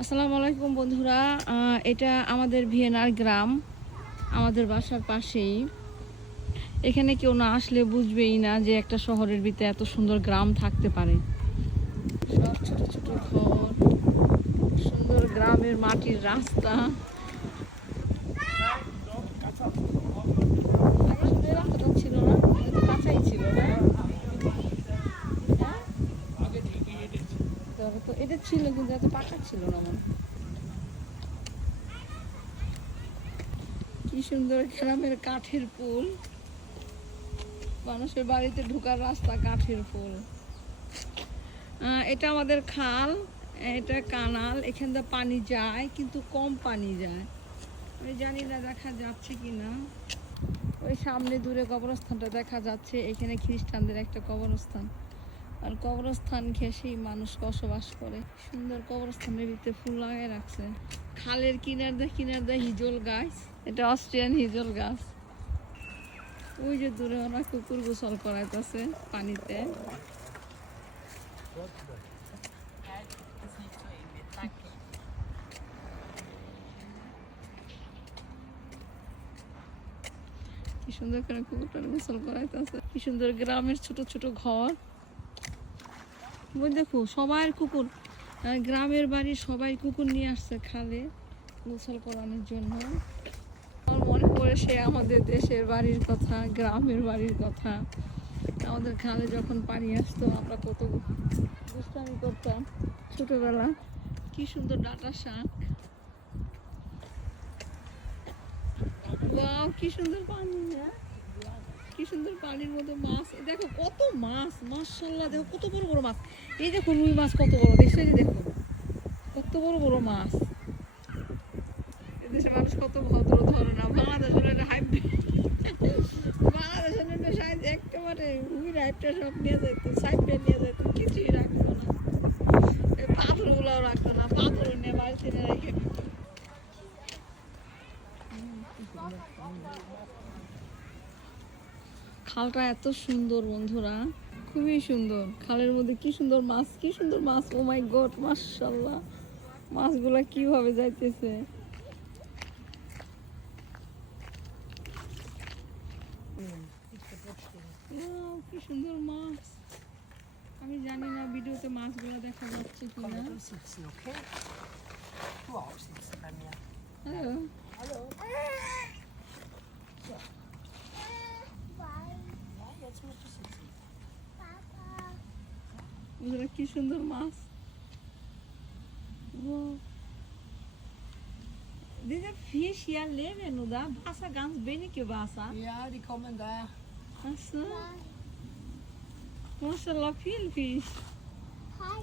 আসসালামু আলাইকুম বন্ধুরা, এটা আমাদের ভিয়েনার গ্রাম, আমাদের বাসার পাশেই। এখানে কেউ না আসলে বুঝবেই না যে একটা শহরের ভিতরে এত সুন্দর গ্রাম থাকতে পারে। সব ছোট ছোট ঘর, সুন্দর গ্রামের মাটির রাস্তা। আগে শুধু এই রাস্তাটা ছিল না, এটা তো কাঁচাই ছিল না? হ্যাঁ? তো এটা ছিল কিন্তু এত পাকা ছিল না মনে হয়। কি সুন্দর গ্রামের কাঠের পুল, মানুষের বাড়িতে ঢোকার রাস্তা কাঠের পুল। এটা আমাদের খাল, এটা কানাল। এখান থেকে পানি যায় কিন্তু কম পানি যায়। আমি জানি না দেখা যাচ্ছে কি না। ওই সামনে দূরে কবরস্থানটা দেখা যাচ্ছে, এখানে খ্রিস্টানদের একটা কবরস্থান। আর কবরস্থান ঘেঁষেই মানুষ বসবাস করে। সুন্দর কবরস্থানের ভিতরে ফুল লাগাই রাখছে। খালের কিনার দিয়ে হিজল গাছ, এটা অস্ট্রিয়ান হিজল গাছ। ওই যে দূরে ওরা কুকুর গোসল করাইতেছে পানিতে। কি সুন্দর করে কুকুরটার গোসল করাইতেছে। কি সুন্দর গ্রামের ছোট ছোট ঘর। ওই দেখো সবার কুকুর, গ্রামের বাড়ির সবাই কুকুর নিয়ে আসছে খালে গোসল করানোর জন্য। আমার মনে পড়ে সে আমাদের দেশের বাড়ির কথা, গ্রামের বাড়ির কথা। আমাদের খালে যখন পানি আসতো আমরা কত দুষ্টামি করতাম ছোটবেলা। কি সুন্দর ডাঁটা শাক, ওয়াও কি সুন্দর পানি, না? কি সুন্দর পানির মধ্যে মাছ। দেখো কত মাছ, মাশাআল্লাহ। দেখো কত বড় বড় মাছ। এই দেখো রুই মাছ কত বড়, দেখছো? এই দেখো কত বড় বড় মাছ। এদেশের মানুষ কত ভদ্র ধরে না। বাংলাদেশ হলে হাইব্রিড, বাংলাদেশ হলে সাইজ একেবারে হুই রাইপটা সব নিয়ে যেত, সাইডে নিয়ে যেত, কিছুই রাখতো না। এই পাথরগুলোও রাখতো না, পাথর নিয়ে বাড়িতে নিয়ে রেখে দিত। খালটা এত সুন্দর বন্ধুরা, খুবই সুন্দর। খালের মধ্যে কি সুন্দর মাছ, কি সুন্দর মাছ। ও মাই গড, মাশাআল্লাহ। মাছগুলা কিভাবে যাইতেছে। কি সুন্দর মাছ। আমি জানি না ভিডিওতে মাছগুলো দেখা যাচ্ছে কিনা। হ্যালো, কি সুন্দর মাছ। Diese Fisch hier leben, oder? Wasser, ganz wenige Wasser. Ja, die kommen da. Ach so. Mashallah, viel Fisch. Hi.